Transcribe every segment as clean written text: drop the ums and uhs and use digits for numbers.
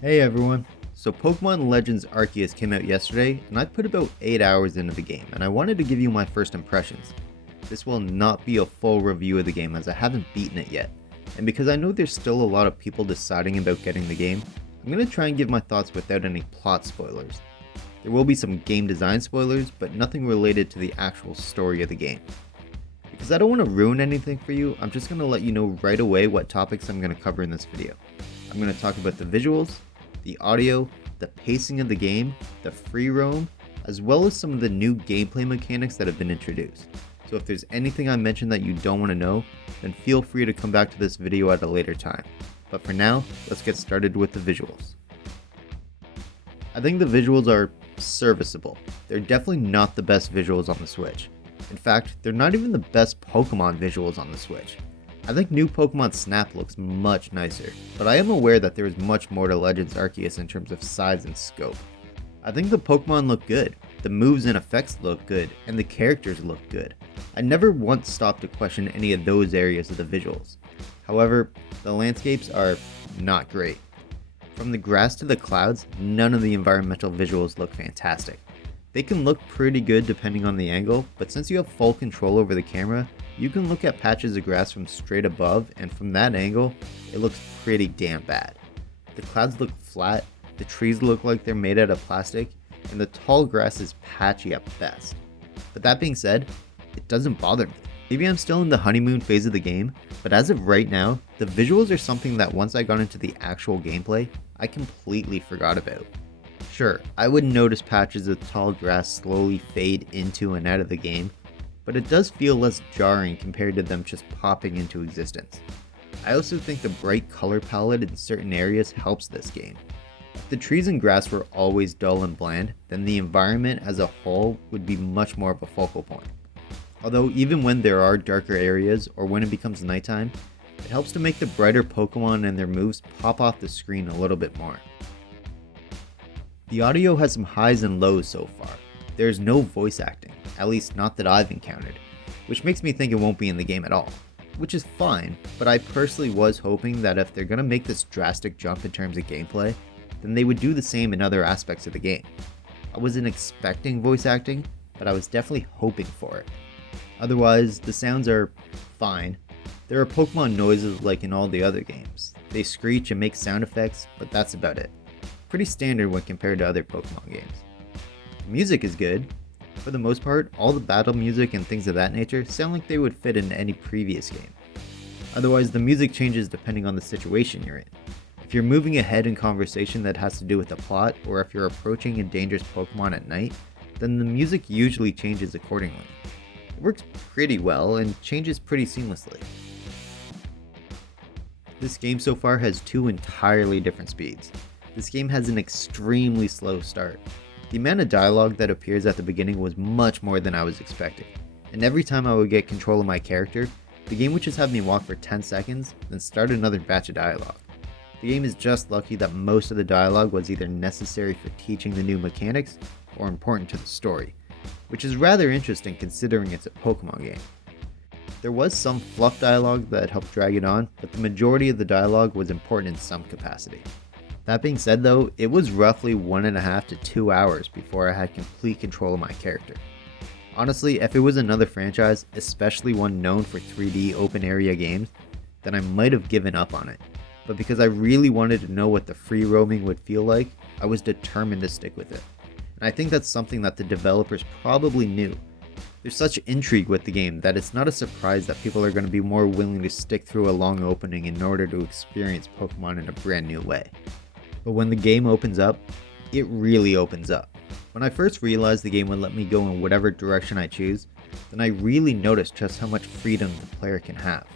Hey everyone! So Pokemon Legends Arceus came out yesterday, and I put about 8 hours into the game, and I wanted to give you my first impressions. This will not be a full review of the game as I haven't beaten it yet, and because I know there's still a lot of people deciding about getting the game, I'm going to try and give my thoughts without any plot spoilers. There will be some game design spoilers, but nothing related to the actual story of the game. Because I don't want to ruin anything for you, I'm just going to let you know right away what topics I'm going to cover in this video. I'm going to talk about the visuals, the audio, the pacing of the game, the free roam, as well as some of the new gameplay mechanics that have been introduced. So if there's anything I mentioned that you don't want to know, then feel free to come back to this video at a later time. But for now, let's get started with the visuals. I think the visuals are serviceable. They're definitely not the best visuals on the Switch. In fact, they're not even the best Pokemon visuals on the Switch. I think new Pokemon Snap looks much nicer, but I am aware that there is much more to Legends Arceus in terms of size and scope. I think the Pokemon look good, the moves and effects look good, and the characters look good. I never once stopped to question any of those areas of the visuals. However, the landscapes are not great. From the grass to the clouds, none of the environmental visuals look fantastic. They can look pretty good depending on the angle, but since you have full control over the camera, you can look at patches of grass from straight above, and from that angle, it looks pretty damn bad. The clouds look flat, the trees look like they're made out of plastic, and the tall grass is patchy at best. But that being said, it doesn't bother me. Maybe I'm still in the honeymoon phase of the game, but as of right now, the visuals are something that once I got into the actual gameplay, I completely forgot about. Sure, I would notice patches of tall grass slowly fade into and out of the game, but it does feel less jarring compared to them just popping into existence. I also think the bright color palette in certain areas helps this game. If the trees and grass were always dull and bland, then the environment as a whole would be much more of a focal point. Although even when there are darker areas or when it becomes nighttime, it helps to make the brighter Pokemon and their moves pop off the screen a little bit more. The audio has some highs and lows so far. There's no voice acting, at least not that I've encountered, which makes me think it won't be in the game at all, which is fine, but I personally was hoping that if they're gonna make this drastic jump in terms of gameplay, then they would do the same in other aspects of the game. I wasn't expecting voice acting, but I was definitely hoping for it. Otherwise, the sounds are fine. There are Pokemon noises like in all the other games. They screech and make sound effects, but that's about it. Pretty standard when compared to other Pokemon games. The music is good. For the most part, all the battle music and things of that nature sound like they would fit in any previous game. Otherwise, the music changes depending on the situation you're in. If you're moving ahead in conversation that has to do with the plot, or if you're approaching a dangerous Pokemon at night, then the music usually changes accordingly. It works pretty well and changes pretty seamlessly. This game so far has two entirely different speeds. This game has an extremely slow start. The amount of dialogue that appears at the beginning was much more than I was expecting, and every time I would get control of my character, the game would just have me walk for 10 seconds, then start another batch of dialogue. The game is just lucky that most of the dialogue was either necessary for teaching the new mechanics or important to the story, which is rather interesting considering it's a Pokemon game. There was some fluff dialogue that helped drag it on, but the majority of the dialogue was important in some capacity. That being said though, it was roughly 1.5 to 2 hours before I had complete control of my character. Honestly, if it was another franchise, especially one known for 3D open area games, then I might have given up on it. But because I really wanted to know what the free roaming would feel like, I was determined to stick with it. And I think that's something that the developers probably knew. There's such intrigue with the game that it's not a surprise that people are going to be more willing to stick through a long opening in order to experience Pokemon in a brand new way. But when the game opens up, it really opens up. When I first realized the game would let me go in whatever direction I choose, then I really noticed just how much freedom the player can have.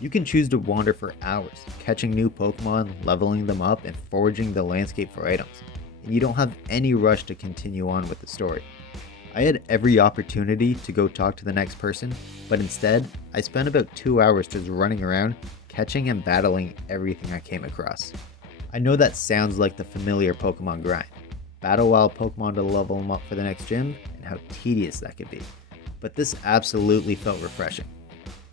You can choose to wander for hours, catching new Pokemon, leveling them up, and foraging the landscape for items, and you don't have any rush to continue on with the story. I had every opportunity to go talk to the next person, but instead, I spent about 2 hours just running around, catching and battling everything I came across. I know that sounds like the familiar Pokemon grind. Battle wild Pokemon to level them up for the next gym, and how tedious that could be. But this absolutely felt refreshing.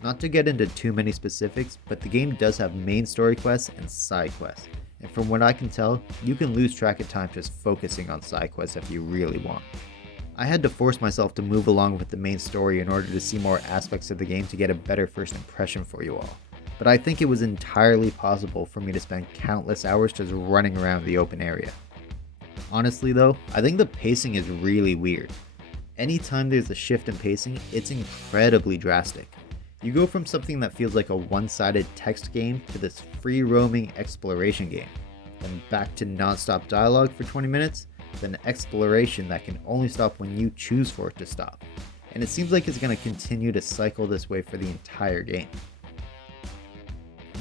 Not to get into too many specifics, but the game does have main story quests and side quests, and from what I can tell, you can lose track of time just focusing on side quests if you really want. I had to force myself to move along with the main story in order to see more aspects of the game to get a better first impression for you all, but I think it was entirely possible for me to spend countless hours just running around the open area. Honestly though, I think the pacing is really weird. Anytime there's a shift in pacing, it's incredibly drastic. You go from something that feels like a one-sided text game to this free-roaming exploration game, then back to non-stop dialogue for 20 minutes, then exploration that can only stop when you choose for it to stop. And it seems like it's going to continue to cycle this way for the entire game.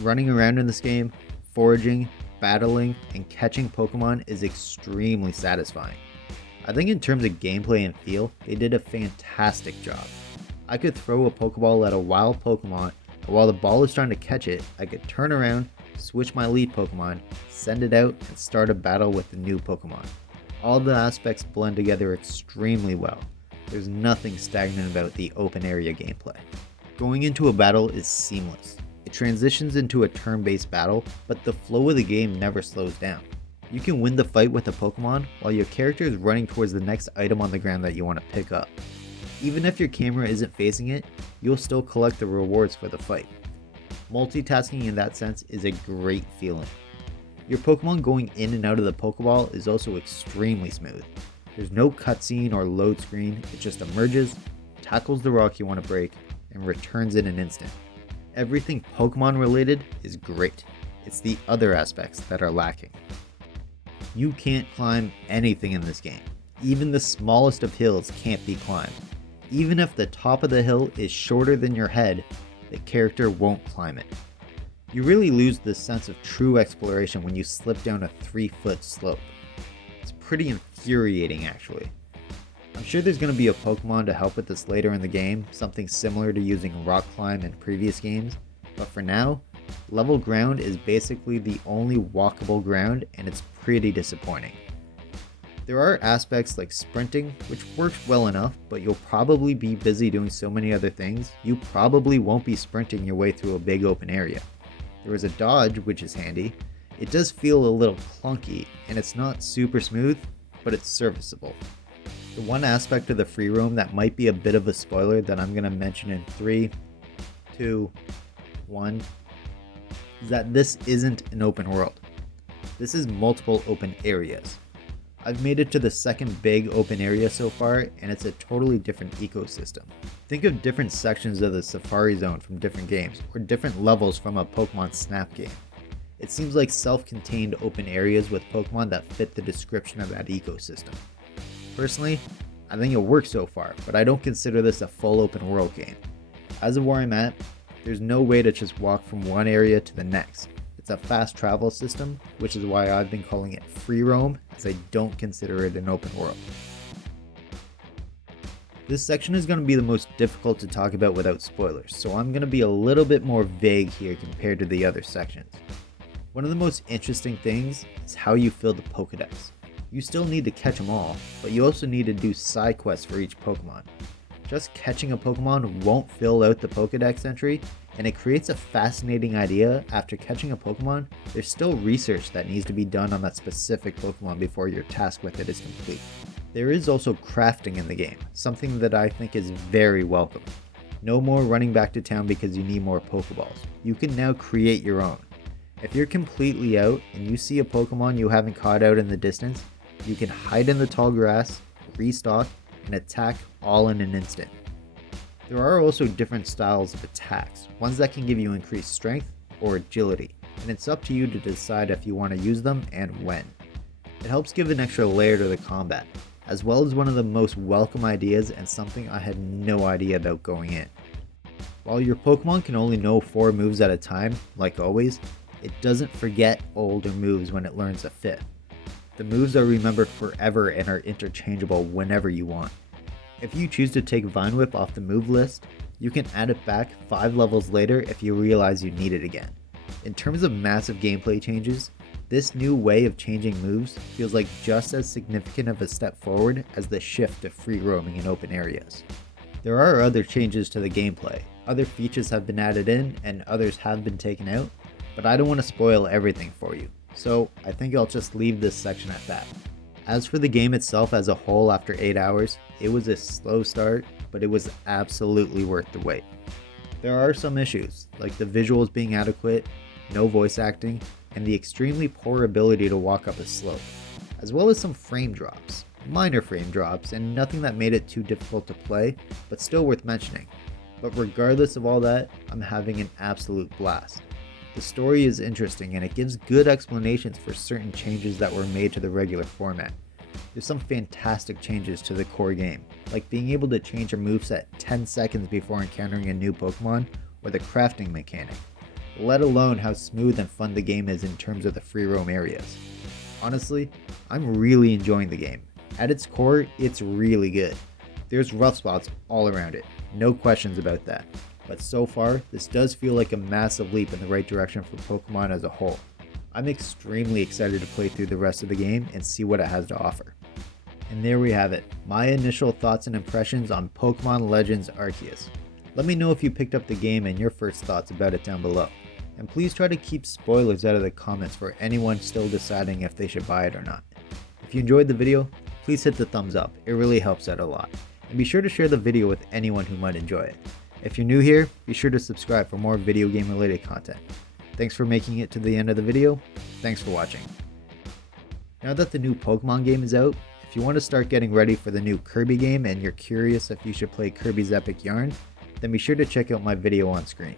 Running around in this game, foraging, battling, and catching Pokemon is extremely satisfying. I think in terms of gameplay and feel, they did a fantastic job. I could throw a Pokeball at a wild Pokemon, and while the ball is trying to catch it, I could turn around, switch my lead Pokemon, send it out, and start a battle with the new Pokemon. All the aspects blend together extremely well. There's nothing stagnant about the open area gameplay. Going into a battle is seamless. It transitions into a turn-based battle, but the flow of the game never slows down. You can win the fight with a Pokemon while your character is running towards the next item on the ground that you want to pick up. Even if your camera isn't facing it, you'll still collect the rewards for the fight. Multitasking in that sense is a great feeling. Your Pokemon going in and out of the Pokeball is also extremely smooth. There's no cutscene or load screen, it just emerges, tackles the rock you want to break, and returns in an instant. Everything Pokemon related is great. It's the other aspects that are lacking. You can't climb anything in this game. Even the smallest of hills can't be climbed. Even if the top of the hill is shorter than your head, the character won't climb it. You really lose the sense of true exploration when you slip down a 3-foot slope. It's pretty infuriating actually. I'm sure there's going to be a Pokemon to help with this later in the game, something similar to using rock climb in previous games, but for now, level ground is basically the only walkable ground and it's pretty disappointing. There are aspects like sprinting, which works well enough, but you'll probably be busy doing so many other things, you probably won't be sprinting your way through a big open area. There is a dodge, which is handy. It does feel a little clunky, and it's not super smooth, but it's serviceable. The one aspect of the free roam that might be a bit of a spoiler that I'm going to mention in 3, 2, 1, is that this isn't an open world. This is multiple open areas. I've made it to the second big open area so far, and it's a totally different ecosystem. Think of different sections of the Safari Zone from different games, or different levels from a Pokemon Snap game. It seems like self-contained open areas with Pokemon that fit the description of that ecosystem. Personally, I think it works so far, but I don't consider this a full open world game. As of where I'm at, there's no way to just walk from one area to the next. It's a fast travel system, which is why I've been calling it free roam, as I don't consider it an open world. This section is going to be the most difficult to talk about without spoilers, so I'm going to be a little bit more vague here compared to the other sections. One of the most interesting things is how you fill the Pokedex. You still need to catch them all, but you also need to do side quests for each Pokemon. Just catching a Pokemon won't fill out the Pokedex entry, and it creates a fascinating idea. After catching a Pokemon, there's still research that needs to be done on that specific Pokemon before your task with it is complete. There is also crafting in the game, something that I think is very welcome. No more running back to town because you need more Pokeballs. You can now create your own. If you're completely out and you see a Pokemon you haven't caught out in the distance, you can hide in the tall grass, restock, and attack all in an instant. There are also different styles of attacks, ones that can give you increased strength or agility, and it's up to you to decide if you want to use them and when. It helps give an extra layer to the combat, as well as one of the most welcome ideas and something I had no idea about going in. While your Pokemon can only know 4 moves at a time, like always, it doesn't forget older moves when it learns a 5th. The moves are remembered forever and are interchangeable whenever you want. If you choose to take Vine Whip off the move list, you can add it back 5 levels later if you realize you need it again. In terms of massive gameplay changes, this new way of changing moves feels like just as significant of a step forward as the shift to free roaming in open areas. There are other changes to the gameplay. Other features have been added in and others have been taken out, but I don't want to spoil everything for you. So I think I'll just leave this section at that. As for the game itself as a whole after 8 hours, it was a slow start, but it was absolutely worth the wait. There are some issues, like the visuals being adequate, no voice acting, and the extremely poor ability to walk up a slope, as well as some frame drops, minor frame drops, and nothing that made it too difficult to play, but still worth mentioning. But regardless of all that, I'm having an absolute blast. The story is interesting and it gives good explanations for certain changes that were made to the regular format. There's some fantastic changes to the core game, like being able to change your moveset 10 seconds before encountering a new Pokemon, or the crafting mechanic, let alone how smooth and fun the game is in terms of the free roam areas. Honestly, I'm really enjoying the game. At its core, it's really good. There's rough spots all around it, no questions about that. But so far, this does feel like a massive leap in the right direction for Pokemon as a whole. I'm extremely excited to play through the rest of the game and see what it has to offer. And there we have it, my initial thoughts and impressions on Pokemon Legends Arceus. Let me know if you picked up the game and your first thoughts about it down below. And please try to keep spoilers out of the comments for anyone still deciding if they should buy it or not. If you enjoyed the video, please hit the thumbs up, it really helps out a lot. And be sure to share the video with anyone who might enjoy it. If you're new here, be sure to subscribe for more video game related content. Thanks for making it to the end of the video. Thanks for watching. Now that the new Pokemon game is out, if you want to start getting ready for the new Kirby game and you're curious if you should play Kirby's Epic Yarn, then be sure to check out my video on screen.